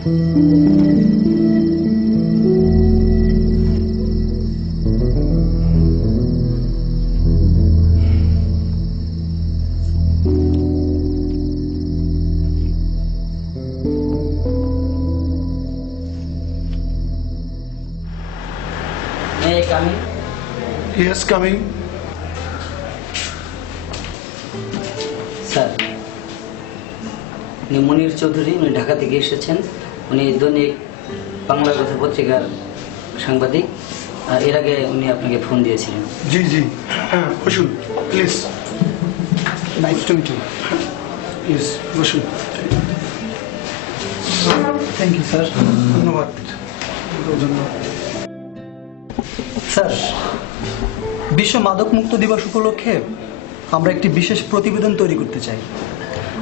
Yes, coming. Sir, উনি মনির চৌধুরী, উনি ঢাকা থেকে এসেছেন। উনি দৈনিক বাংলা কথা পত্রিকার সাংবাদিক। এর আগে উনি আপনাকে ফোন দিয়েছিলেন। জি জি, হ্যাঁ বসুন please. Nice to meet you. Please বসুন। থ্যাংক ইউ স্যার, ধন্যবাদ। স্যার, বিশ্ব মাদক মুক্ত দিবস উপলক্ষে আমরা একটি বিশেষ প্রতিবেদন তৈরি করতে চাই,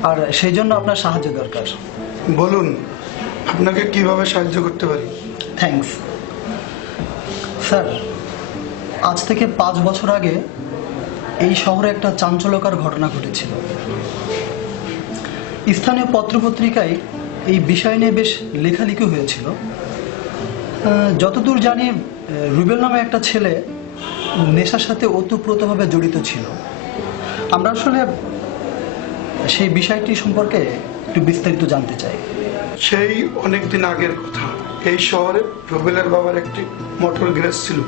আর সেই জন্য আপনার সাহায্য দরকার। বলুন, আপনাকে কিভাবে সাহায্য করতে পারি? থ্যাঙ্কস। স্যার, আজ থেকে 5 বছর আগে এই শহরে একটা চাঞ্চল্যকর ঘটনা ঘটেছিল। স্থানীয় পত্রপত্রিকায় এই বিষয় নিয়ে বেশ লেখালেখি হয়েছিল। যতদূর জানি, রুবেল নামে একটা ছেলে নেশার সাথে ওতপ্রোতভাবে জড়িত ছিল। আমরা আসলে সেই বিষয়টি সম্পর্কে একটু বিস্তারিত জানতে চাই। সেই অনেকদিন আগের কথা। এই শহরে রুবেলের বাবার একটি মোটর গ্যারেজ ছিল।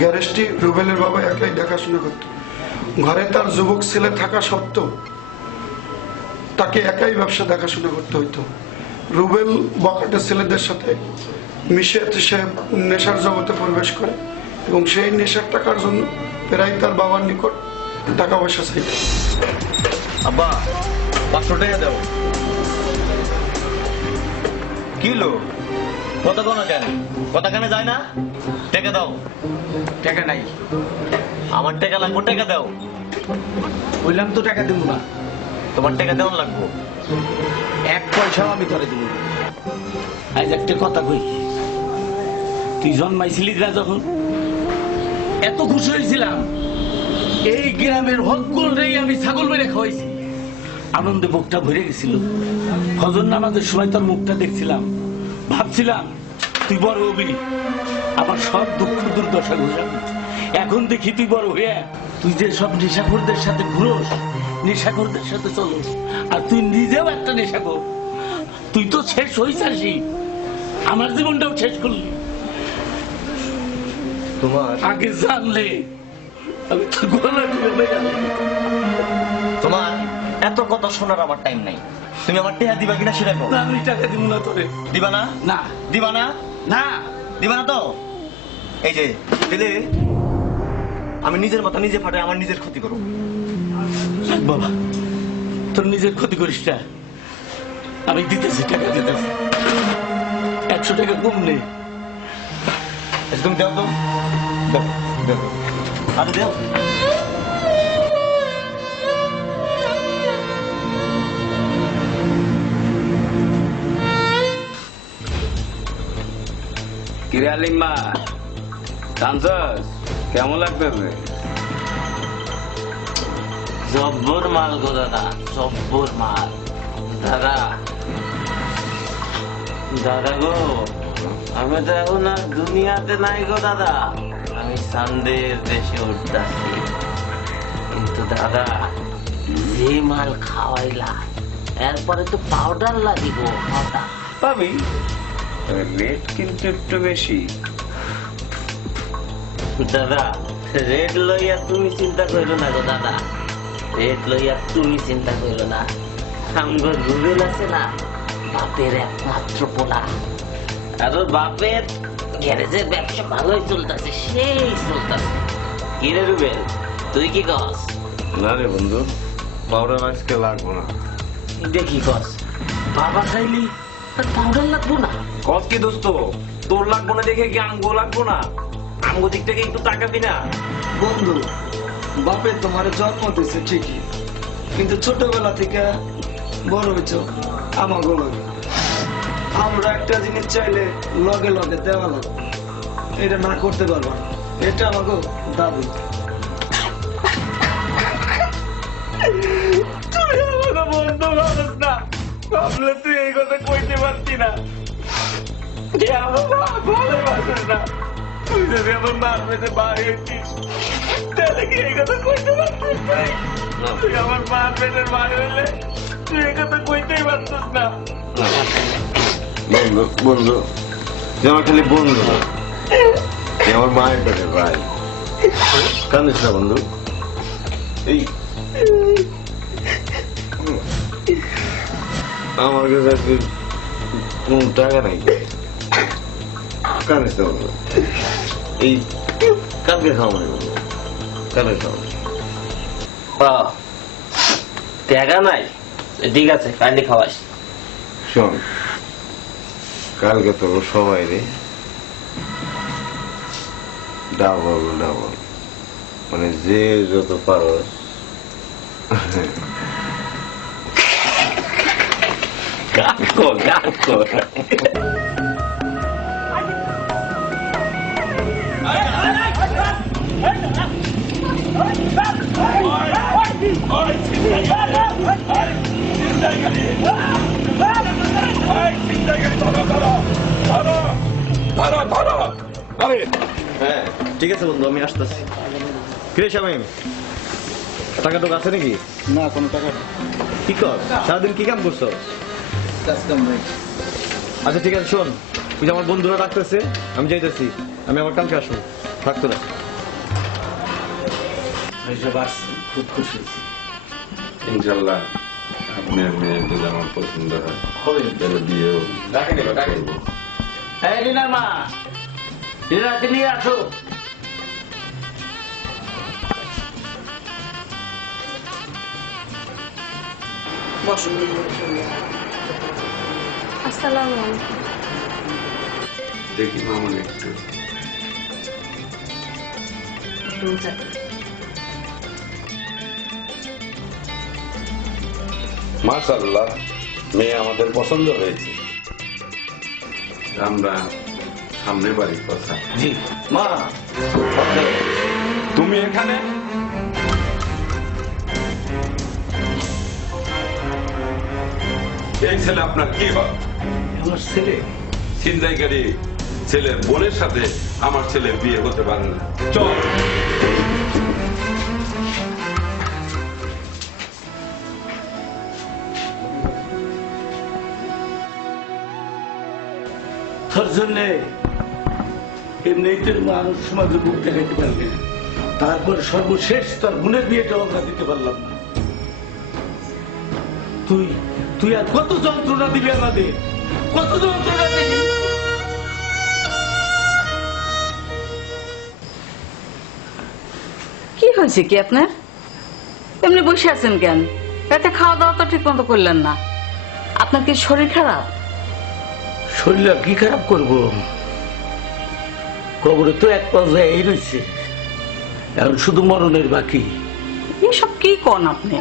গ্যারেজটি রুবেলের বাবা একাই দেখাশোনা করত। ঘরে তার যুবক ছেলে থাকা সত্ত্বেও তাকে একাই ব্যবসা দেখাশোনা করতে হইতো। রুবেল বখাটে ছেলেদের সাথে মিশে সে নেশার জগতে প্রবেশ করে এবং সেই নেশার টাকার জন্য প্রায় তার বাবার নিকট টাকা পয়সা চাইত। আব্বা 500 টাকা দাও। কি লো কথা কোনো কেন? কথা কেন যায় না? টাকা দাও। টাকা নাই। আমার টাকা লাগবো, টাকা দাও। বললাম তো টাকা দেবো না। তোমার টাকা দেওয়ার লাগবো। 1 পয়সাও আমি ধরে দেবো। আজ একটা কথা কই, তুই জন্মাইছিলি না যখন, এত খুশি হয়েছিলাম। এই গ্রামের হকগুল রেই আমি ছাগল মেরে খাওয়াইছি। আনন্দে বুকটা ভরে গেছিল। ফজর নামাজের সময় তোর মুখটা দেখছিলাম, ভাবছিলাম তুই বড় হবি, আমার সব দুঃখ দুর্দশা ঘুষাবি। এখন দেখি তুই বড় হয়ে তুই যে সব নেশাখোরদের সাথে ঘুরোস, নেশাখোরদের সাথে চলোস, আর তুই নিজেও একটা নেশাখোর। তুই তো শেষ হইছাসি, আমার জীবনটাও শেষ করলি। তোমার আগে জানলে আমি তো গলা টিপে গেলাম। তোমার এত কথা শোনার আমার টাইম নাই। তুমি আমার টাকা দিবা কিনা সেটা কও। না, আমি টাকা দিব না তোরে। দিবা না? না। দিবা না? না। দিবা না তো? এই যে দিলে আমি নিজের মাথা নিজে ফাটাই আমার নিজের ক্ষতি করব। বাবা, তোর নিজের ক্ষতি করিস না। আমি দিতেছি, টাকা দিতেছি। 100 টাকা কম নেই। তুমি দাও তো, দাও দাও, আরে দাও। কিরে আলিম্মা, কানসাস কেমন লাগতেছে? জব্বর মাল গো দাদা, জব্বর মাল। দাদা দাদা গো, আমি তো এখন আর দুনিয়াতে নাই গো দাদা, আমি সান্দের দেশে উঠতেছি। কিন্তু দাদা, যে মাল খাওয়াইলা এরপরে তো পাউডার লাগিব। পাবি, রেট কিন্তু একটু বেশি। দাদা, রেট লইয়া তুমি চিন্তা করো না গো দাদা, রেট লইয়া তুমি চিন্তা করো না। আমগো রুবেল আছে না, বাপের একমাত্র পোলা, আর ওর বাপের গ্যারেজের ব্যবসা ভালোই চলতেছে, সেই চলতেছে। কি রে রুবেল, তুই কি কস? না রে বন্ধু, পাউডার আজকে লাগবো না। দেখি কস, বাবা খাইলি পাউডার লাগবো না? কস কি দোস্ত, তোর লাগবো না দেখে কি আমগো লাগবো না? আমগো দিক থেকে একটু তাকাবি না? বন্ধু, বাপে তোমার জন্ম দিয়েছে ঠিকই, কিন্তু ছোটবেলা থেকে বড় হয়েছ আমাকে লগে। আমরা একটা জিনিস চাইলে লগে লগে দেওয়া লাগবে, এটা না করতে পারবো না, এটা আমাকে দাবি। তুই আমাকে বন্ধু ভাবস না, ভাবলে তুই এই কথা কইতে পারতি না যে আমার মা ভালোবাসে না। তুই যদি আমার মার পেটে বাইরে হইতিস তাহলে কি এই কথা কইতে পারতিস ভাই? তুই আমার মার পেটের বাইরে হইলে তুই এই কথা কইতেই পারতিস না। বন্ধু বন্ধু তুই আমার খালি বন্ধু না, তুই আমার মায়ের পেটের ভাই। কান্দিস না বন্ধু। এই আমার কাছে আজকে কোন টাকা নাই। কান্দিস না বন্ধু। এই কালকে খাওয়া নাই বন্ধু, কালকে খাওয়া নাই। টাকা নাই, ঠিক আছে কালকে খাওয়াস। শোন, কালকে তোর সবাই রে ডাবল ডাবল, মানে যে যত পারস কাকো কাকো হ্যাঁ ঠিক আছে বন্ধু, আমি আসতেছি। কিরে শামিম, টাকা তো আছে নাকি? না, কোনো টাকা কি কর, সারাদিন কি কাম করছো? কাজ কাম নাই। আচ্ছা ঠিক আছে, শোন, তুই আমার বন্ধুরা ডাকতেছে, আমি যাইতেছি, আমি আমার কালকে আসবো, থাকতো না। খুব খুশি হয়েছি। ইনশাল্লাহ আপনার মেয়ে যদি আমার পছন্দ হয় তাহলে বিয়েও করবো। এই রিনার মা, রিনাকে নিয়ে আসো। আসসালামু আলাইকুম। দেখি মামুন একটু। মাশাআল্লাহ, মেয়ে আমাদের পছন্দ হয়েছে। আমরা সামনে বাড়ির কথা। জি মা, তুমি এখানে? এই ছেলে আপনার কি হয়? আমার ছেলে ছিনতাইকারী ছেলের বোনের সাথে আমার ছেলের বিয়ে হতে পারে না। চল। তোর জন্যে এমনিতে মানুষ সমাজে মুখ দেখাইতে পারবে না, তারপর সর্বশেষ তার বোনের বিয়েটা আমরা দিতে পারলাম না। তুই তুই আর কত যন্ত্রণা দিবি আমাদের, কত যন্ত্রণা দিবি। কি হয়েছে কি আপনার? এমনি বসে আছেন কেন? রাতে খাওয়া দাওয়া তো ঠিক মতো করলেন না। আপনার কি শরীর খারাপ? শরীর আর কি খারাপ করবো, কবরে তো এক পর্যায়ে এই রয়েছে, এখন শুধু মরণের বাকি। এসব কি কোন আপনি?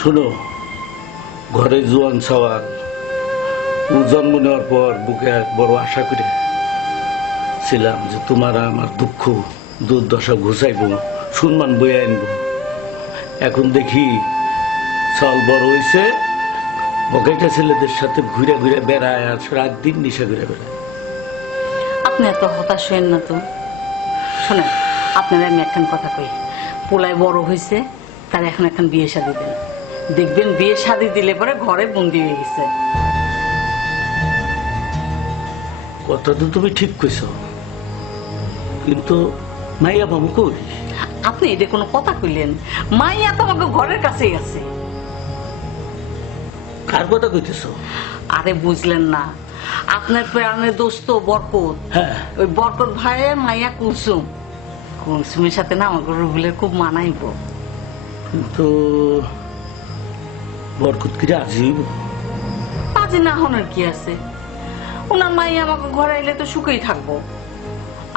শোনো, ঘরে জোয়ান সওয়াল ও জন্ম নেওয়ার পর বুকে এক বড় আশা করে ছিলাম যে তোমার আমার দুঃখ দুর্দশা ঘুষাইব, সম্মান বয়ে আনবো। এখন দেখি সওয়াল বড় হয়েছে, বকেটা ছেলেদের সাথে ঘুরে ঘুরে বেড়ায়, আর রাত দিন নিশা ঘুরে বেড়ায়। আপনি এত হতাশ হয়েন না তো। শোনেন, আপনার আমি একখান কথা কই, পোলায় বড় হয়েছে, তার এখন এখন বিয়ে শাদী দেন। দেখবেন বিয়ে শাদী দিলে পরে ঘরে বন্দি হয়ে গেছে। কথা তো তুমি ঠিক কইছ, কিন্তু মাইয়া বাবু কই? আপনি এটা কোনো কথা কইলেন? মাইয়া তো আমাকে ঘরের কাছেই আছে। কার কথা কইতেছ? আরে বুঝলেন না, আপনার প্রাণের দোস্ত বরকত, হ্যাঁ, ওই বরকত ভাইয়ের মাইয়া কুলসুম। কুলসুমের সাথে না আমাকে রুবেলের খুব মানাইব। কিন্তু বরকত কি রাজি? কাজে না হওয়ার কি আছে? ওনার মাইয়া আমাকে ঘরে এলে তো সুখেই থাকবো।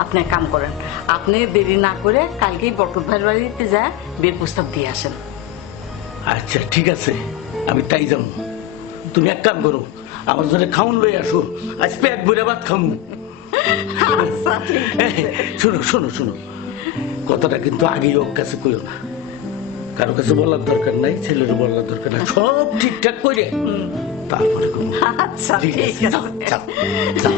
আপনি এক কাম করেন, আপনি দেরি না করে কালকেই বরকত ভাইয়ের বাড়িতে যায় বিয়ের প্রস্তাব দিয়ে আসেন। আচ্ছা ঠিক আছে, আমি তাই যাবো। তুমি এক কাম করো, আমার জন্য খাউন লই আসো, আজ পেট ভরে ভাত খামু। আচ্ছা, ঠিক আছে। 哎 শোনো শোনো শোনো, কথাটা কিন্তু আগে ওর কাছে কইও না। 啊 আচ্ছা, ঠিক আছে। 哎， শোনো শোনো শোনো, কথাটা কিন্তু আগে ওর কাছে কইও না। 啊 কথাটা কিন্তু আগে ওর কাছে কইও না। 啊 কথাটা কিন্তু আগে ওর কাছে কইও না। 啊 কারো কাছে বলার দরকার নাই, ছেলের বলার দরকার নাই, সব ঠিকঠাক করে তারপরে করবো। আচ্ছা ঠিক ঠিক আছে, যাও, আছে। যাও, যাও।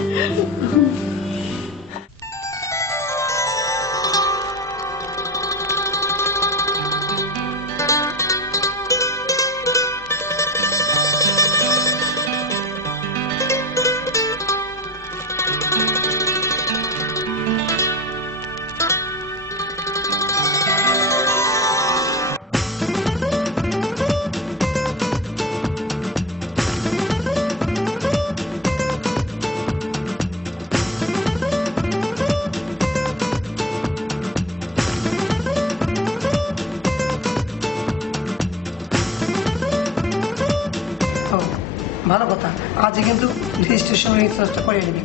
ও, ভালো কথা, আজই কিন্তু রেজিস্ট্রেশন রিসার্চটা করে নিবি।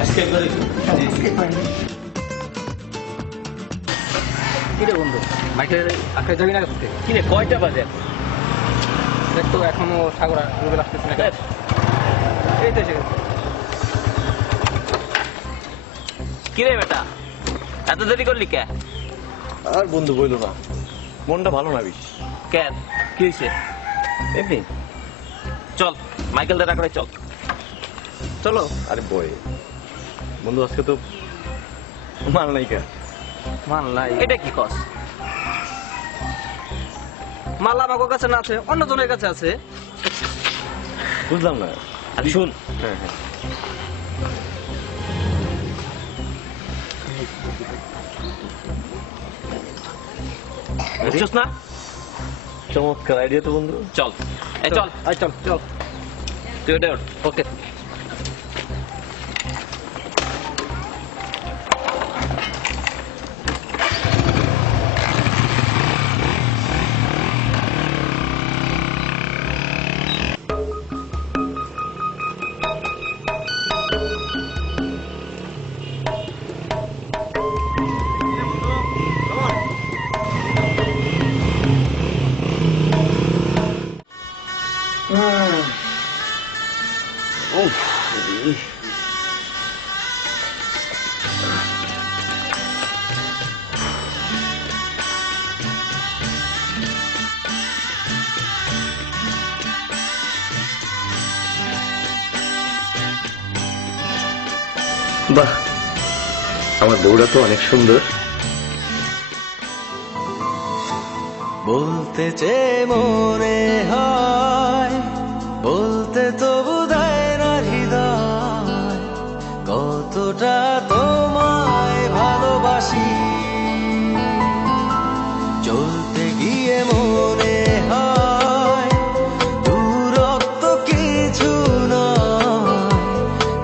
আজকে করে আজকে করে নিবি। কিরে বন্ধু, মাইকের আঁকড়ে যাবি না করতে? কিরে কয়টা বাজে? দেখ তো এখনো সাগরা রুবেল আসতেছে না কেন? এই তো এসে গেছে। কিরে বেটা এত দেরি করলি কে? আর বন্ধু বইলো না, মনটা ভালো না বেশ। কেন কি হয়েছে? এমনি। চল মাইকেল দাদা করে চল। চলো। আরে বয় বন্ধু, আজকে তো মাল নাই কে? মাল নাই? এটা কি কস? মাল আমার কাছে না আছে, অন্য জনের কাছে আছে। বুঝলাম না। আরে শুন, হ্যাঁ হ্যাঁ, বুঝছস না? চমৎকার আইডিয়া তো বন্ধু। চল এই চল আয় চল চল। তুই ওটা ওঠ। ওকে। বাহ, আমার বউটা তো অনেক সুন্দর। বলতে চেয়ে মনে হয়, বলতে তো বোধহয় না হৃদয়, কতটা তোমায় ভালোবাসি। চলতে গিয়ে মনে হয় দূরত্ব কিছু নয়,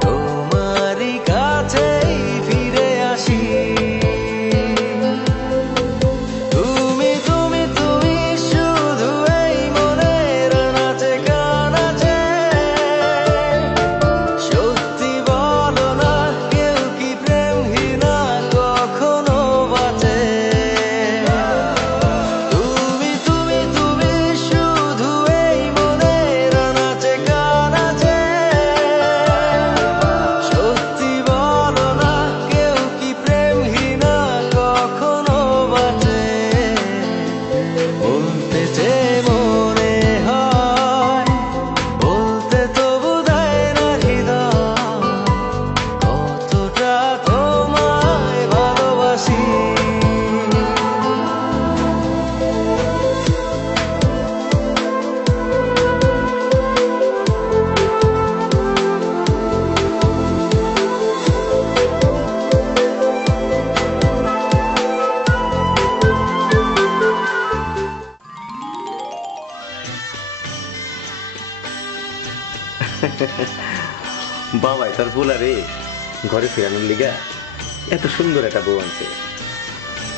তোমারই কাছেই ফিরে আসি। তুমি তুমি তুমি শুধু এই মনের নাচে গানাচে, সত্যি বলো না কেউ কি প্রেমহীনা কখনো বাঁচে? তুমি তুমি তুমি শুধু এই মনের নাচে গানাচে, সত্যি বলো না কেউ কি প্রেমহীনা কখনো বাঁচে? বলতে চেয়ে মনে হয়, বলতে তো বোধহয় না হৃদয়, কতটা তোমায় ভালোবাসি। বাবাই তার বলা রে ঘরে ফেরানোর লিগা এত সুন্দর একটা বউ আনছে।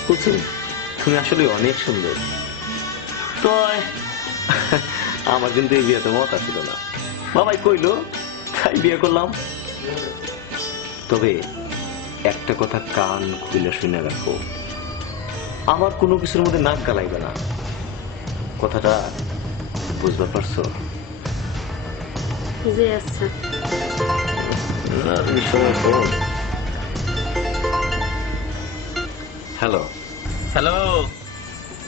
বুঝছি, তুমি আসলে অনেক সুন্দর। তো আমার কিন্তু এই বিয়েতে মত ছিল না, বাবাই কইলো তাই বিয়ে করলাম। তবে একটা কথা কান খুলে শুনে রাখো, আমার কোনো কিছুর মধ্যে নাক গালাইবে না, কথাটা বুঝতে পারছো? জি আচ্ছা। হ্যালো হ্যালো,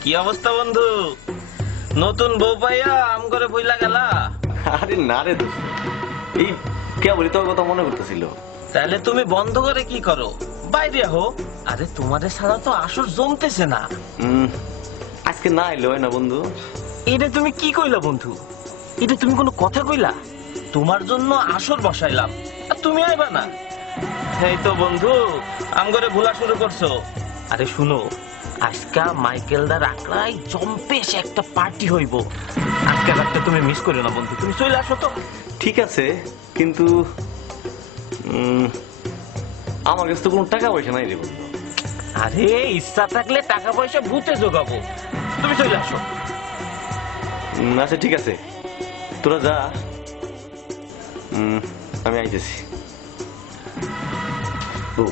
কি অবস্থা বন্ধু? নতুন বউ পাইয়া আম করে বইলা গেলা? আরে না রে দোস্ত, এই কেবলই তোর কথা মনে করতেছিল। তাহলে তুমি বন্ধ করে কি করো? বাইরে হো। আরে তোমাদের ছাড়া তো আসর জমতেছে না। আজকে না এলো হয় না বন্ধু। এটা তুমি কি কইলা বন্ধু? এটা তুমি কোনো কথা কইলা? তোমার জন্য আসর বসাইলাম আর তুমি আইবা না? এই তো বন্ধু আম করে ভুলা শুরু করছো। আরে শুনো, আজকা মাইকেলদার আকড়াই জম্পেশ একটা পার্টি হইব। আজকে রাতটা তুমি মিস করো না বন্ধু, তুমি চলে আসো তো। ঠিক আছে, কিন্তু আমার কাছে তো কোনো টাকা পয়সা নাই রে বন্ধু। আরে ইচ্ছা থাকলে টাকা পয়সা ভূতে জোগাবো, তুমি চলে আসো। আচ্ছা ঠিক আছে, তোরা যা, আমি আইতেছি। ও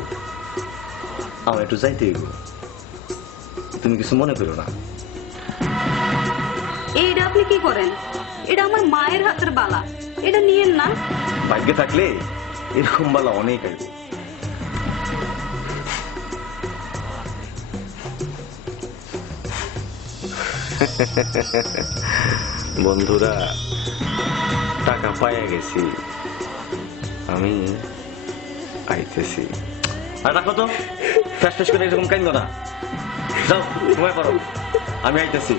আমার একটু যাইতে হইব, তুমি কিছু মনে করো না। এইটা আপনি কি করেন? এটা আমার মায়ের হাতের বালা, এটা নিয়েন না। ভাগ্যে থাকলে এরকম বালা অনেক আসবে। বন্ধুরা, টাকা পাইয়া গেছি, আমি আইতেছি। আর রাখো তো, ফ্যাস ফ্যাস করে এরকম কাইন্দ না। যাও ঘুমায় পড়ো, আমি আইতেছি।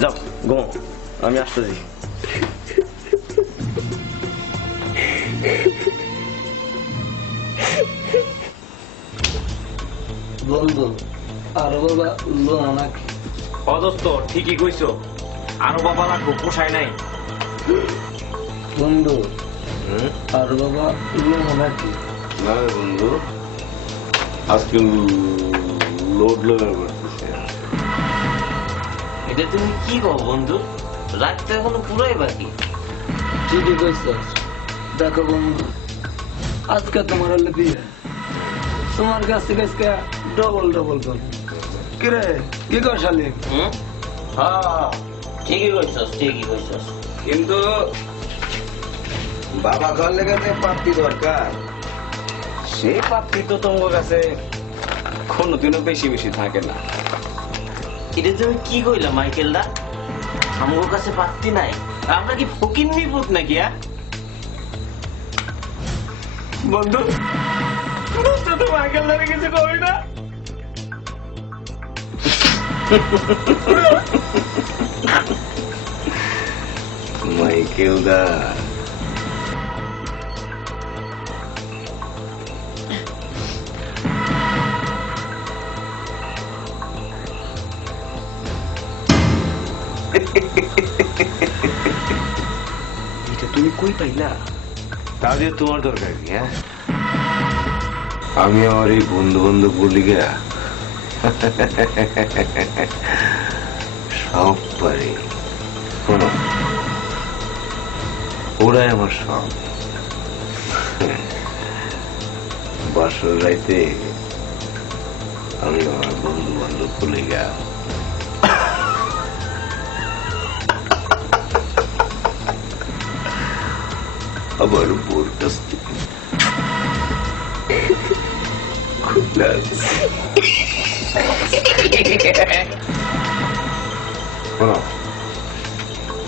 যাও ঘুমো, আমি আসতেছি। বন্ধু আরো বাবা লোনা নাকি? অদস্ত ঠিকই কইছো, আরো বাবা লাগবো, পোষায় নাই। বন্ধু আর বাবা লোনা নাকি? না রে বন্ধু, আজকে লোড লোডার করতেছে। এটা তুমি কি কও বন্ধু? রাতটা এখনো পুরাই বাকি। ঠিকই কইছস। দেখো বন্ধু, আজকে তোমার হলে বিয়ে, তোমার কাছ থেকে আজকে ডবল ডবল পাবো। কিরে কি কর শালিক? হ্যাঁ ঠিকই কইছস, ঠিকই কইছস। কিন্তু বাবা ঘর লেগে যে প্রাপ্তি দরকার, সেই প্রাপ্তি তো তোমার কাছে কোনোদিনও বেশি বেশি থাকে না। এটা তুমি কি কইলা মাইকেলদা? আমার কাছে পাত্তি নাই, আমরা কি ফকির নিপুত নাকি? বন্ধু তো মাইকেলদারে কিছু কই না। মাইকেলদা, এটা তুমি কই পাইলা? তাদের তোমার দরকার কি? হ্যাঁ, আমি আমার এই বন্ধু বান্ধব বলি গা সব পারে। শোনো, ওরাই আমার সব। বাসর রাইতে আমি আমার বন্ধু বান্ধব বলি গা আবার বোর কাছ থেকে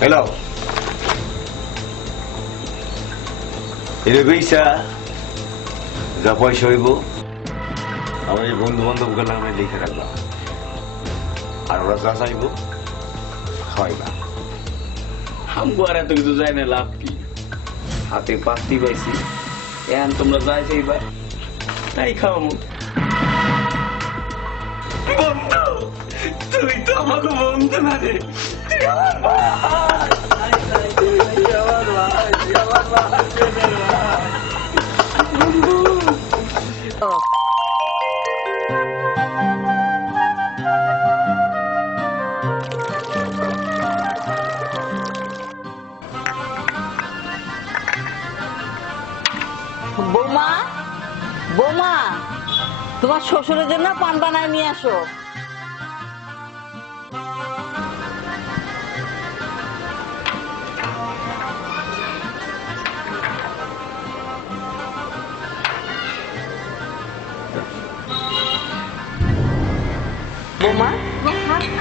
হ্যালো, পয়সা যা পয়সা হইব আমার এই বন্ধু বান্ধব গুলো আমি লিখে রাখলাম, আর ওরা যা চাইব খাওয়াইবা। আমগো আর এত কিছু যায় না, লাভ কি? হাতে পাত্তি পাইছি, এখন তোমরা যাই চাইবা তাই খাওয়াবো। বন্ধু তুই তো আমাকে বন্ধু না রে, তুই আমার ভাই, তুই আমার ভাই, তুই আমার ভাই, বন্ধু। বৌমা, বৌমা, তোমার শ্বশুরের জন্য পান বানায় নিয়ে আসো।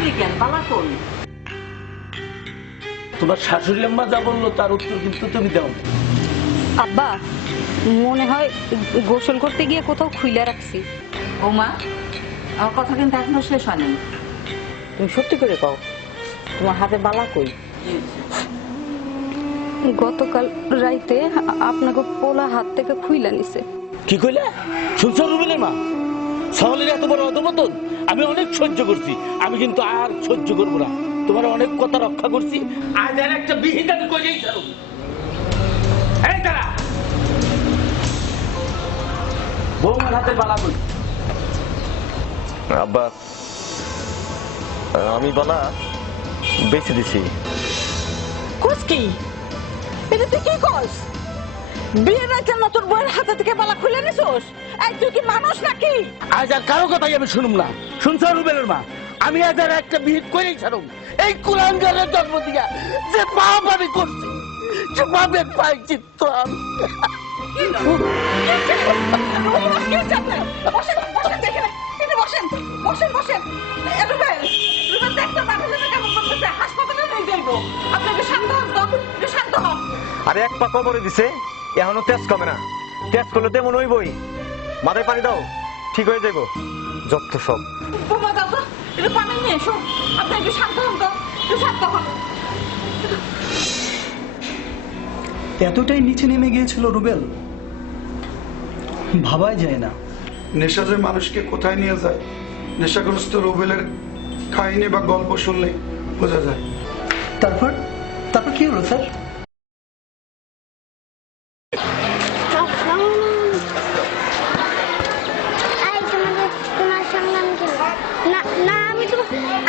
কান্দি কেন? বালা কোন? তোমার শাশুড়ি আম্মা যা বললো তার উত্তর কিন্তু তুমি দাও। আব্বা মনে হয় গোসল করতে গিয়ে কোথাও খুইলা রাখছি। ও মা, আমার কথা কিন্তু এখনো শেষ হয়নি। তুমি সত্যি করে কও, তোমার হাতে বালা কই? গতকাল রাইতে আপনাকে পোলা হাত থেকে খুইলা নিছে। কি কইলে? শুনছো রুবেলের মা? সাওয়ালের এত বড় অধপতন আমি অনেক সহ্য করছি, আমি কিন্তু আর সহ্য করবো না। তোমার অনেক কথা রক্ষা করছি, আজ আর একটা বিহিত আমি কইলেই ছাড়ব। এই তারা বৌমার হাতে বালা কই? আব্বা, আমি বালা বেঁচে দিছি। কোস কি? এটা তুই কি কস? বিয়ের রাতে নতুন বউয়ের হাতে থেকে বালা খুলে নিছোস? এই তুই কি মানুষ নাকি? আজ আর কারো কথাই আমি শুনুম না। শুনছো রুবেলের মা? আমি আজ আর একটা বিহিত করেই ছাড়ব। এই কুলাঙ্গারের জন্ম দিয়া যে পাপ আমি করছি, যে পাপের প্রায়শ্চিত্ত আমি। আরে এক পা কবরে দিছে, এখনো তেজ কমে না। তেজ করলে তেমন হইবই। মাথায় পানি দাও, ঠিক হয়ে যাইব। যত সব পানি নিয়ে এসো। আপনি একটু শান্ত হন তো, একটু শান্ত হন। এতটাই নিচে নেমে গিয়েছিল রুবেল, ভাবাই যায় না। নেশা যে মানুষকে কোথায় নিয়ে যায়, নেশাগ্রস্ত রুবেলের কাহিনী বা গল্প শুনলেই বোঝা যায়। তারপর তারপর কি হলো স্যার?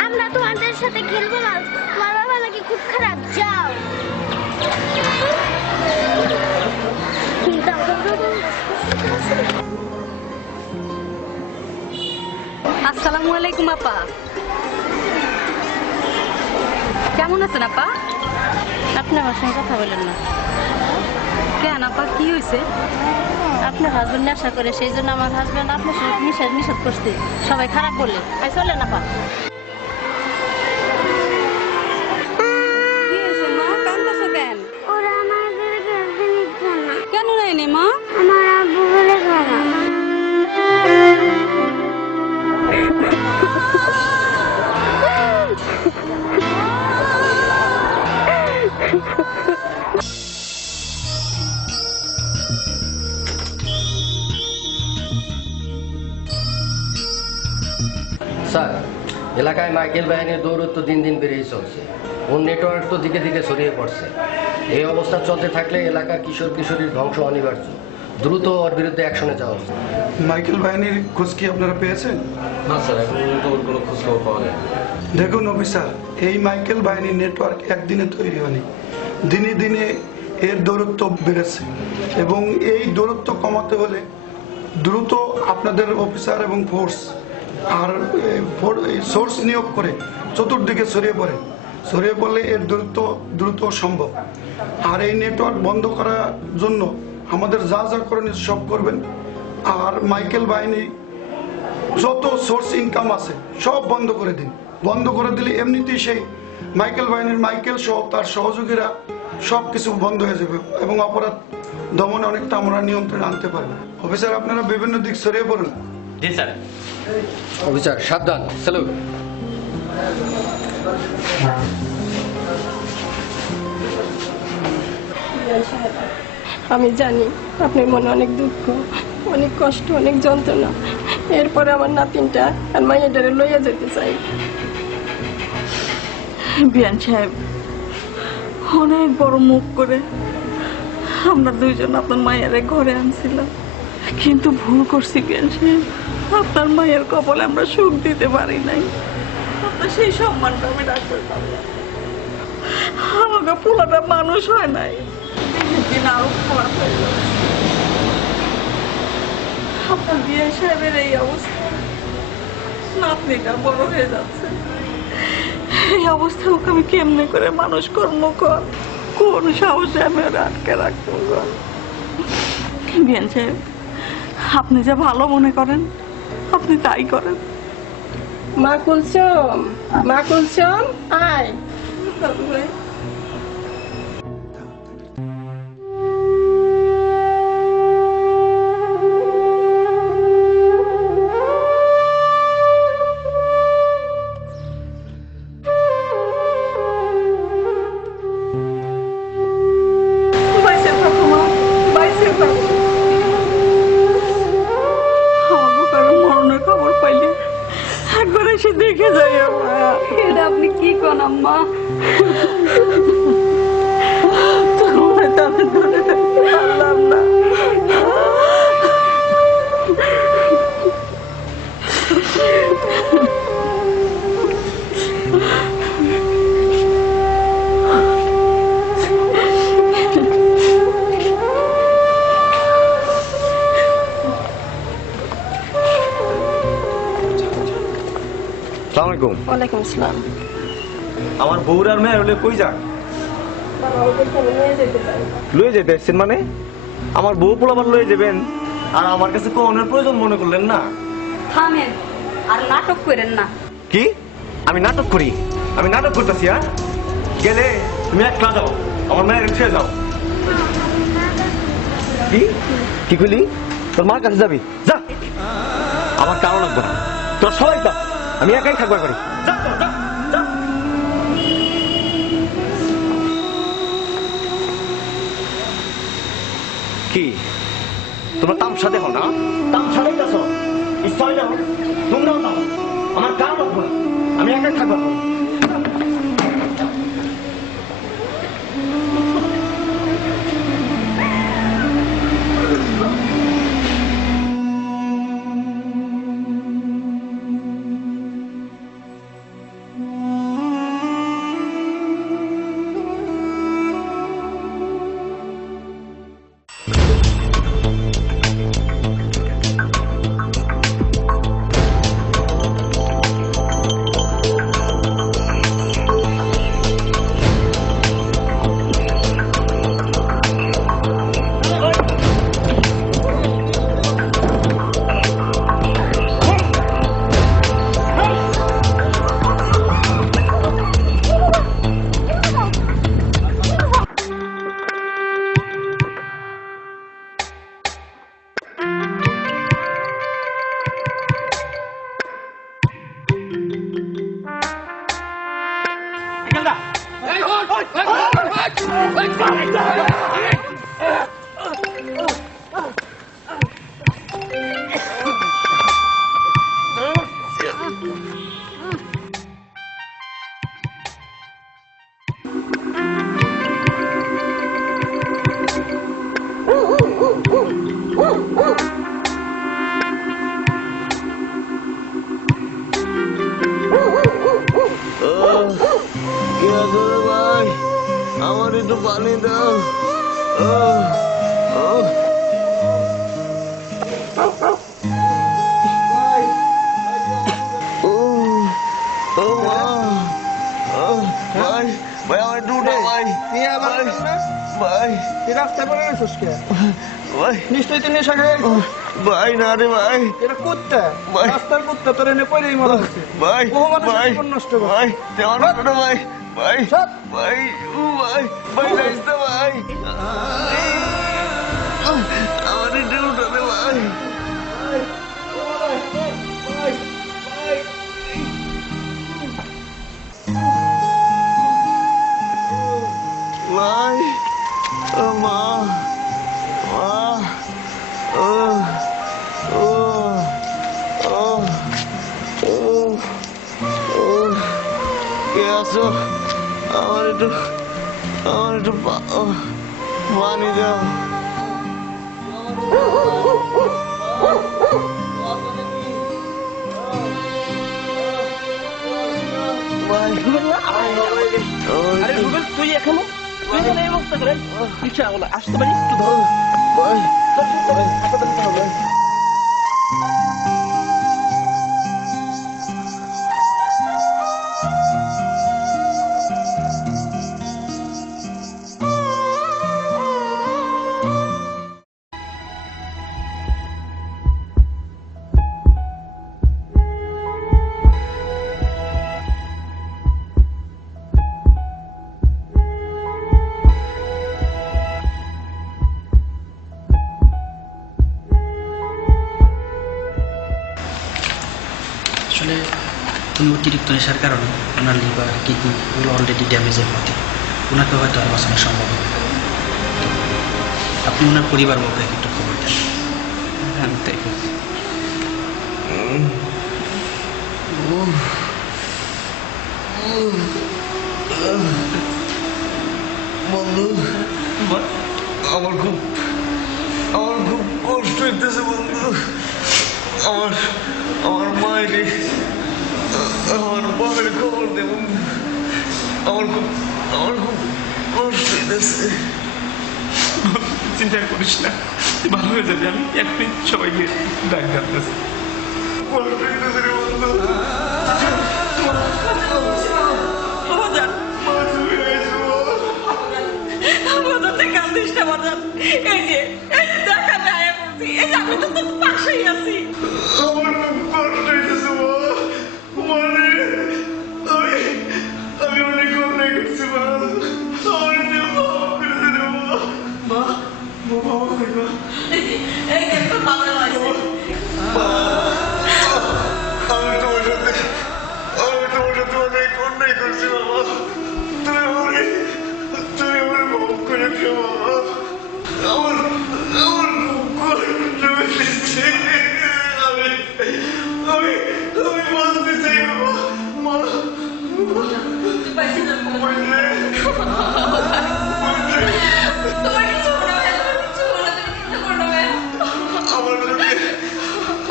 আমরা তোমাদের সাথে খেলবো না, তোমার বাবা নাকি খুব খারাপ। যাও। আসসালামু আলাইকুম আপা। কেমন আছেন আপা? আপনি আমার সঙ্গে কথা বলেন না। কেন আপা, কি হয়েছে? আপনার হাজবেন্ড নেশা করে, সেই জন্য আমার হাজবেন্ড আপনার সঙ্গে নিষেধ করছে। সবাই খারাপ বললে চলে না পা। কেন নেয়নি মা? আমার আব্বু বলে খারাপ। স্যার, এলাকায় মাইকেল বাহিনীর দৌরত্ব দিন দিন বেড়েই চলছে। ওর নেটওয়ার্ক তো দিকে দিকে ছড়িয়ে পড়ছে। এই অবস্থা চলতে থাকলে এলাকার কিশোর কিশোরীর ধ্বংস অনিবার্য। দ্রুত ওর বিরুদ্ধে অ্যাকশনে যাওয়া উচিত। মাইকেল বাহিনীর খোঁজ কি আপনারা পেয়েছেন? না স্যার, এখন পর্যন্ত ওর কোনো খোঁজ খবর পাওয়া যায়। দেখুন অফিসার, এই মাইকেল বাহিনীর নেটওয়ার্ক একদিনে তৈরি হয়নি, দিনে দিনে এর দূরত্ব বেড়েছে এবং এই দূরত্ব কমাতে হলে দ্রুত আপনাদের অফিসার এবং ফোর্স আর সোর্স নিয়োগ করে চতুর্দিকে ছড়িয়ে পড়লে এর দূরত্ব দ্রুত সম্ভব। আর এই নেটওয়ার্ক বন্ধ করার জন্য আমাদের যা যা করণীয় সব করবেন। আর মাইকেল বাহিনী যত সোর্স ইনকাম আছে সব বন্ধ করে দিন। বন্ধ করে দিলে এমনিতেই সেই মাইকেল বাহিনীর মাইকেল সহ তার সহযোগীরা সব কিছু বন্ধ হয়ে যাবে এবং অপরাধ দমনে অনেকটা আমরা নিয়ন্ত্রণে আনতে পারবো। অফিসার, আপনারা বিভিন্ন দিক ছড়িয়ে পড়ুন। জি স্যার। অফিসার সাবধান, স্যালুট। আমি জানি আপনার মনে অনেক দুঃখ, অনেক কষ্ট, অনেক যন্ত্রণা। এরপরে আমার নাতিনটা আর মাইয়াটারে লইয়া যেতে চাই। বিয়ান সাহেব, অনেক বড় মুখ করে আমরা দুইজন আপনার মায়ের ঘরে আনছিলাম, কিন্তু ভুল করছি বিয়ান সাহেব। আপনার মায়ের কপালে আমরা সুখ দিতে পারি নাই। আপনার সেই সম্মানটা আমি রাখতে পারলাম। আমাকে পোলাটা মানুষ হয় নাই, দিনের দিন আরো খারাপ হয়ে যাচ্ছে। আপনার বিয়ান সাহেবের এই অবস্থা, নাতনিটা বড় হয়ে যাচ্ছে। এই অবস্থা ওকে আমি কেমনে করে মানুষ করবো? কোন সাহসে আমি ওরা আটকে রাখবো? বিয়ান সাহেব, আপনি যা ভালো মনে করেন আপনি তাই করেন। মা কুলসুম, মা কুলসুম, আয়। বাইসে থাকো মা, বাইসে থাকো। আমার বুকের মরণের খবর পাইলে একবার এসে দেখে যাই মা। এটা আপনি কি কোন আম্মা? তোমার তো আমি ধরে রাখতে পারলাম না। সালাম আলাইকুম। ওয়ালাইকুম আসসালাম। আমার বউর আর মেয়ের হলে কই যাক? লয়ে যেতে এসছেন মানে? আমার বউ পোলাবার লয়ে যাবেন আর আমার কাছে কোনের প্রয়োজন মনে করলেন না? থামেন আর নাটক করেন না। কি আমি নাটক করি? আমি নাটক করতেছি? আর গেলে তুমি একলা যাও, আমার মায়ের উঠে যাও। কি কি কইলি? তোর মার কাছে যাবি? যা, আমার কারণ লাগবে না, তোর সবাই যা, আমি একাই থাকবার পারি। কি তোমরা তামসা দেখো না? তামসা দেখতেছ? ইচ্ছা হয় না তোমরাও যাও, আমার কারণ লাগবে না, আমি একাই থাকবার পারি। আমার একটু পানি দাও। নিশ্চয়ই তুই নেশা খাই ভাই না রে ভাই, এটা কুত্তা, রাস্তার কুত্তা তোর এনে পড়েই মনে হচ্ছে ভাই বহু মানুষের ভাই জীবন নষ্ট করে। ভাই তেমন না ভাই, ভাই ভাই ভাই ভাই রাস্তা ভাই, আমার একটু উঠাবে ভাই। ভাই ও মা, মা ও ও ও ও ও কে আছো? আমার একটু পানি দাও। তুই এখনো এই অবস্থা করে ইচ্ছা হলো আসতে পারি একটু ধরো আসলে উনি অতিরিক্ত নেশার কারণে ওনার লিভার কিডনি এগুলো অলরেডি ড্যামেজের মধ্যে, ওনাকে হয়তো আর বাঁচানো সম্ভব হবে না। আপনি ওনার পরিবারবর্গকে একটু খবর দেন। আমি তাই করছি। বন্ধু, আমার খুব কষ্ট হইতেছে বন্ধু। আমার মায়ের আমার বাবার খবর দে বন্ধু। আমার খুব কষ্ট হইতেছে। চিন্তা করিস না, তুই ভালো হয়ে যাবে। আমি এখনই সবাইকে ডাক ডাকতেছি। কষ্ট হইতেছে রে বন্ধু। আমার খুব কষ্ট হইতেছে আমি অনেক অন্যায় করছি মা। আমি তোমার সাথে অনেক অন্যায় করছি বাবা। তুমি আমার মাফ করে দিও বাবা। আমার খুব কষ্ট হচ্ছে। আমি বলতে চাই বাবা। মা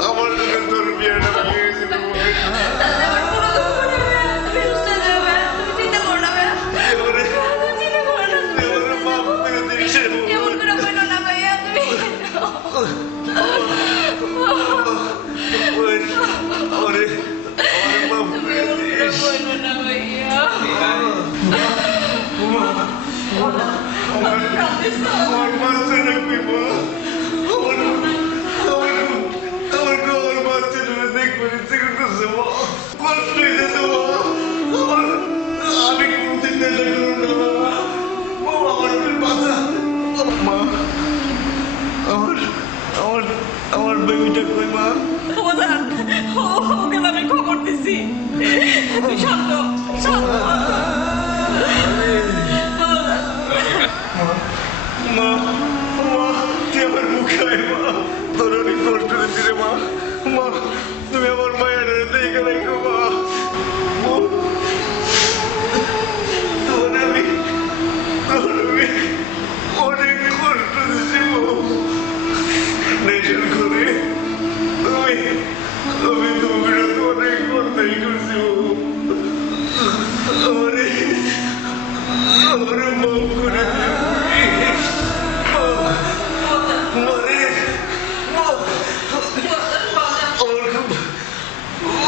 আমার জন্য তোর বিয়েটা ভেঙে গেছিল। আমার বাচ্চাটা কই মা? আমার বাচ্চাটা দেখবো ইচ্ছে করতেছে মা। কষ্ট হইতেছে মা। আমি কোনদিন নেশা করব না বাবা। আমার বাচ্চা মা। আমার বেবিটা কই মা? ওকে আমি খবর দিছি। তুই শান্ত মা, তুই আমার মুখে আয় মা। তোর অনেক কষ্ট হয়েছে রে মা। মা, তুমি আমার মায়ের দেখে রেখো মা। তোর আমি অনেক কষ্ট দিচ্ছি মা। নেশার করে আমি তোমার অনেক অন্যায় করছি আমার মাফ করে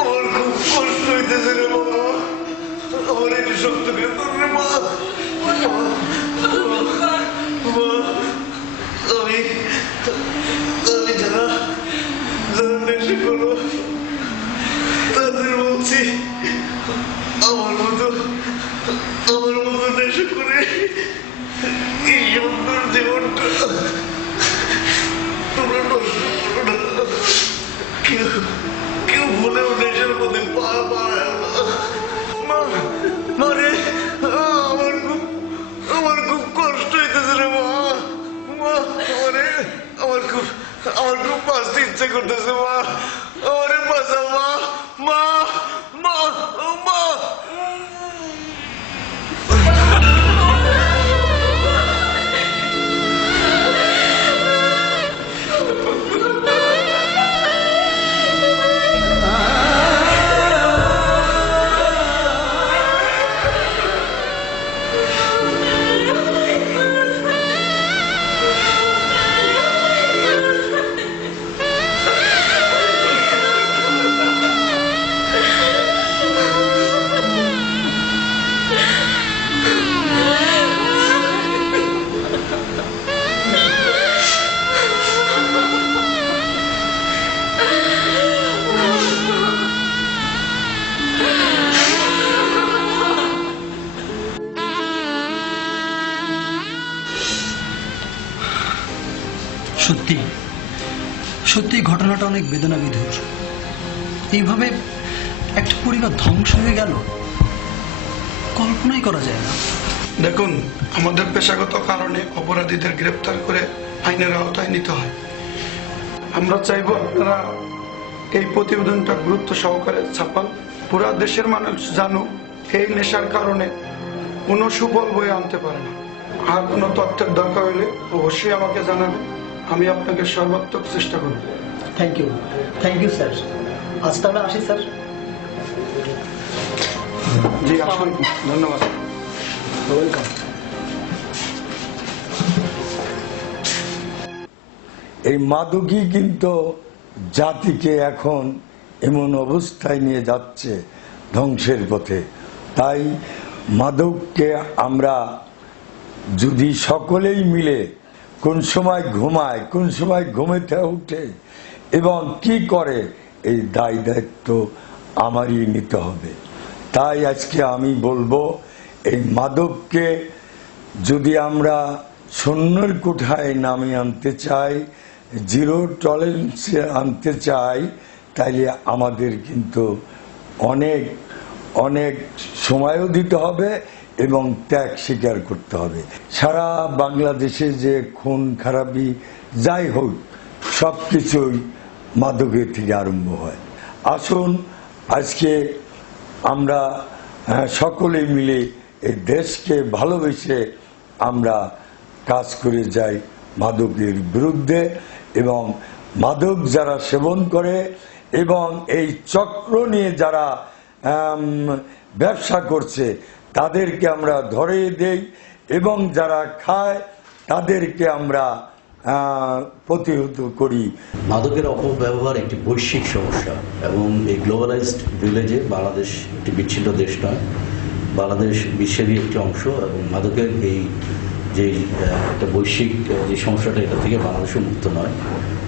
আমার খুব কষ্ট হইতেছে রে বাবা। আমার একটু শক্ত করে তোর রে মা। আমি যারা নেশা করো তাদের বলছি আমার মতো নেশা করে এই সুন্দর জীবনটা তোমরা নষ্ট করো না। কেউ ভুলেও নেশার মধ্যে পা বাড়ায় না। মারে আমার খুব কষ্ট হইতেছে রে মা। আমার খুব বাঁচতে ইচ্ছে করতেছে মা। আমারে বাঁচাও মা। মা মা মা সত্যি ঘটনাটা অনেক বেদনাবিধুর। এইভাবে একটা পরিবার ধ্বংস হয়ে গেল, কল্পনাই করা যায় না। দেখুন, আমাদের পেশাগত কারণে অপরাধীদের গ্রেপ্তার করে আইনের আওতায় নিতে হয়। আমরা চাইব আপনারা এই প্রতিবেদনটা গুরুত্ব সহকারে ছাপান, পুরা দেশের মানুষ জানুক এই নেশার কারণে কোনো সুফল বয়ে আনতে পারে না। আর কোনো তথ্যের দরকার হলে অবশ্যই আমাকে জানাবেন, আমি আপনাকে সর্বাত্মক চেষ্টা করব। Thank you sir. আজ তাহলে আসি স্যার। জি আসুন, ধন্যবাদ। ওয়েলকাম। এই মাদকই কিন্তু জাতিকে এখন এমন অবস্থায় নিয়ে যাচ্ছে ধ্বংসের পথে। তাই মাদককে আমরা যদি সকলেই মিলে কোন সময় ঘুমায়, কোন সময় ঘুমেতে উঠে এবং কি করে, এই দায় দায়িত্ব আমারই নিতে হবে। তাই আজকে আমি বলবো, এই মাদককে যদি আমরা শূন্যের কোঠায় নামিয়ে আনতে চাই, জিরো টলারেন্সে আনতে চাই, তাইলে আমাদের কিন্তু অনেক অনেক সময়ও দিতে হবে এবং ত্যাগ স্বীকার করতে হবে। সারা বাংলাদেশে যে খুন খারাপি যাই হোক, সব কিছুই মাদকের থেকে আরম্ভ হয়। আসুন আজকে আমরা সকলে মিলে এই দেশকে ভালোবেসে আমরা কাজ করে যাই মাদকের বিরুদ্ধে, এবং মাদক যারা সেবন করে এবং এই চক্র নিয়ে যারা ব্যবসা করছে তাদেরকে আমরা ধরে দেই, এবং যারা খায় তাদেরকে আমরা প্রতিহত করি। মাদকের অপব্যবহার একটি বৈশ্বিক সমস্যা, এবং এই গ্লোবালাইজড ভিলেজে বাংলাদেশ একটি বিচ্ছিন্ন দেশ নয়, বাংলাদেশ বিশ্বেরই একটি অংশ। এবং মাদকের এই যে একটা বৈশ্বিক যে সমস্যাটা, এটা থেকে বাংলাদেশও মুক্ত নয়।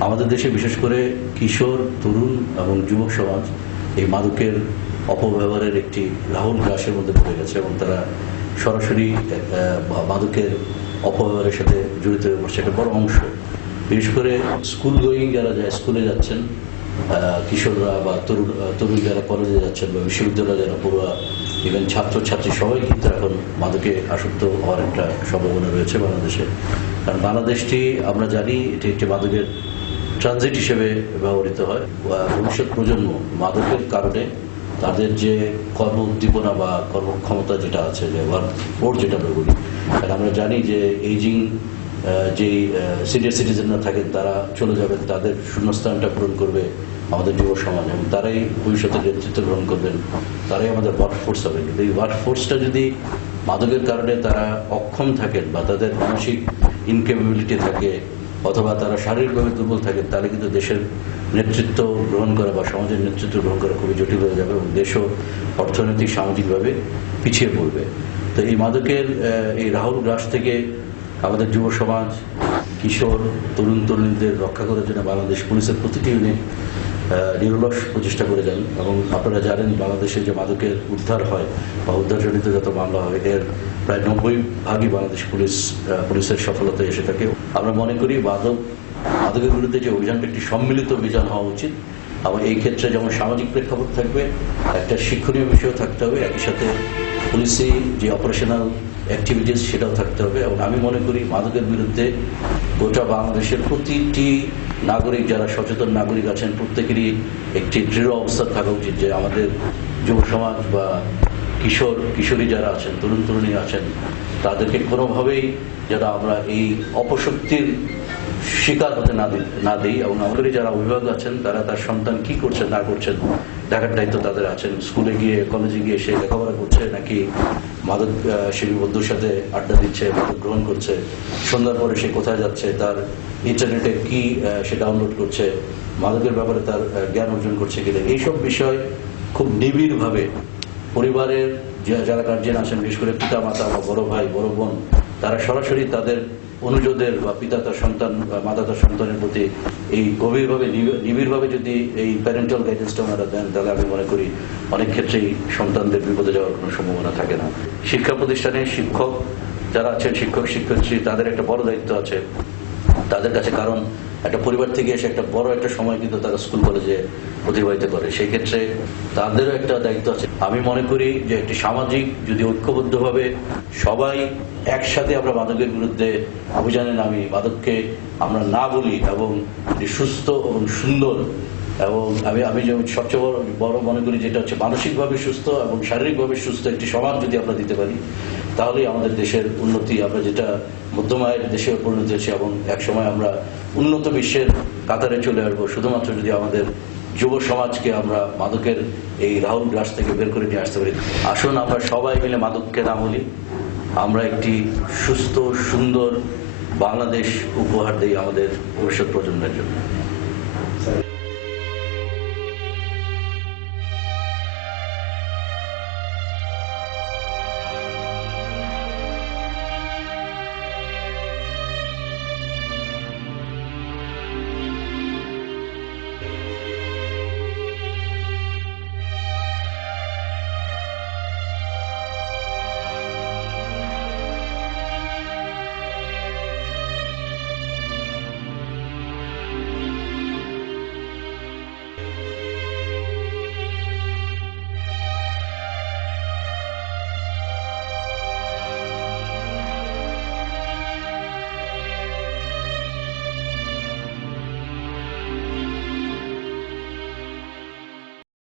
আমাদের দেশে বিশেষ করে কিশোর, তরুণ এবং যুবক সমাজ এই মাদকের অপব্যবহারের একটি রাহুল গ্রাসের মধ্যে পড়ে গেছে, এবং তারা সরাসরি মাদকের অপব্যবহারের সাথে জড়িত হয়ে পড়ছে একটা বড় অংশ। বিশেষ করে স্কুল গোয়িং যারা যায়, স্কুলে যাচ্ছেন কিশোররা বা তরুণ যারা কলেজে যাচ্ছেন বা বিশ্ববিদ্যালয়ে যারা পড়ুয়া, ইভেন ছাত্রছাত্রী সবাই কিন্তু এখন মাদকে আসক্ত হওয়ার একটা সম্ভাবনা রয়েছে বাংলাদেশে। কারণ বাংলাদেশটি আমরা জানি এটি একটি মাদকের ট্রানজিট হিসেবে ব্যবহৃত হয়। ভবিষ্যৎ প্রজন্ম মাদকের কারণে তাদের যে কর্ম উদ্দীপনা বা কর্মক্ষমতা যেটা আছে, যে ওয়ার্ক ফোর্স যেটা আমরা বলি, কারণ আমরা জানি যে এইজিং যেই সিনিয়র সিটিজেনরা থাকেন তারা চলে যাবেন, তাদের শূন্যস্থানটা পূরণ করবে আমাদের যুব সমাজ, এবং তারাই ভবিষ্যতে নেতৃত্ব গ্রহণ করবেন, তারাই আমাদের ওয়ার্ক ফোর্স হবেন। কিন্তু এই ওয়ার্ক ফোর্সটা যদি মাদকের কারণে তারা অক্ষম থাকেন বা তাদের মানসিক ইনক্যাপাবিলিটি থাকে, অথবা তারা শারীরিকভাবে দুর্বল থাকেন, তাহলে কিন্তু দেশের নেতৃত্ব গ্রহণ করা বা সমাজের নেতৃত্ব গ্রহণ করা খুবই জটিল হয়ে যাবে, এবং দেশও অর্থনৈতিক সামাজিকভাবে পিছিয়ে পড়বে। তো এই মাদকের এই রাহুল গ্রাস থেকে আমাদের যুব সমাজ, কিশোর, তরুণ তরুণীদের রক্ষা করার জন্য বাংলাদেশ পুলিশের প্রতিটি ইউনিট নিরলস প্রচেষ্টা করে যান। এবং আপনারা জানেন বাংলাদেশে যে মাদকের উদ্ধার হয় বা উদ্ধারজনিত যত মামলা হয়, এর প্রায় 90% বাংলাদেশ পুলিশের সফলতা এসে থাকে। আমরা মনে করি মাদকের বিরুদ্ধে যে অভিযানটা একটি সম্মিলিত অভিযান হওয়া উচিত, এবং এই ক্ষেত্রে যেমন সামাজিক প্রেক্ষাপট থাকবে, একটা শিক্ষণীয় বিষয়ও থাকতে হবে, একই সাথে পুলিশি যে অপারেশনাল অ্যাক্টিভিটিস সেটাও থাকতে হবে। এবং আমি মনে করি মাদকের বিরুদ্ধে গোটা বাংলাদেশের প্রতিটি নাগরিক, যারা সচেতন নাগরিক আছেন, প্রত্যেকেরই একটি দৃঢ় অবস্থান থাকা উচিত যে আমাদের যুব সমাজ বা কিশোর কিশোরী যারা আছেন, তরুণ তরুণী আছেন, তাদেরকে কোনোভাবেই যেন আমরা এই অপশক্তির শিকার হতে না দিই। এবং আমাদের যারা অভিভাবক আছেন তারা তার সন্তান কি করছেন না করছেন দেখার দায়িত্ব তাদের আছেন। স্কুলে গিয়ে, কলেজে গিয়ে সে লেখাপড়া করছে নাকি মাদক সেবী বন্ধুর সাথে আড্ডা দিচ্ছে, মাদক গ্রহণ করছে, সন্ধ্যার পরে সে কোথায় যাচ্ছে, তার ইন্টারনেটে কি সে ডাউনলোড করছে, মাদকের ব্যাপারে তার জ্ঞান অর্জন করছে কিনা, এইসব বিষয় খুব নিবিড়ভাবে পরিবারের যারা গার্জিয়ান আছেন, বিশেষ করে পিতা মাতা বা বড় ভাই বড় বোন, তারা সরাসরি তাদের অনুজদের বা পিতা তার সন্তান বা মাতা তার সন্তানের প্রতি এই গভীরভাবে নিবিড়ভাবে যদি এই প্যারেন্টাল গাইডেন্সটা ওনারা দেন, তাহলে আমি মনে করি অনেক ক্ষেত্রেই সন্তানদের বিপদে যাওয়ার কোনো সম্ভাবনা থাকে না। শিক্ষা প্রতিষ্ঠানে শিক্ষক যারা আছেন, শিক্ষক শিক্ষয়িত্রী, তাদের একটা বড় দায়িত্ব আছে তাদের কাছে, কারণ একটা পরিবার থেকে এসে একটা বড় একটা সময় কিন্তু তারা স্কুল কলেজে অতিবাহিত করে, সেই ক্ষেত্রে তাদেরও একটা দায়িত্ব আছে। আমি মনে করি যে একটি সামাজিক যদি ঐক্যবদ্ধভাবে সবাই একসাথে আমরা মাদকের বিরুদ্ধে অভিযানে নামি, মাদককে আমরা না বলি এবং সুস্থ এবং সুন্দর এবং আমি যেমন সবচেয়ে বড় মনে করি যেটা হচ্ছে মানসিকভাবে সুস্থ এবং শারীরিকভাবে সুস্থ একটি সমাজ যদি আমরা দিতে পারি, তাহলেই আমাদের দেশের উন্নতি, আমরা যেটা মধ্যম আয়ের দেশে পরিণত হয়েছে এবং একসময় আমরা উন্নত বিশ্বের কাতারে চলে আসবো শুধুমাত্র যদি আমাদের যুব সমাজকে আমরা মাদকের এই রাহুল গ্রাস থেকে বের করে নিয়ে আসতে পারি। আসুন আমরা সবাই মিলে মাদককে না বলি, আমরা একটি সুস্থ সুন্দর বাংলাদেশ উপহার দিই আমাদের ভবিষ্যৎ প্রজন্মের জন্য।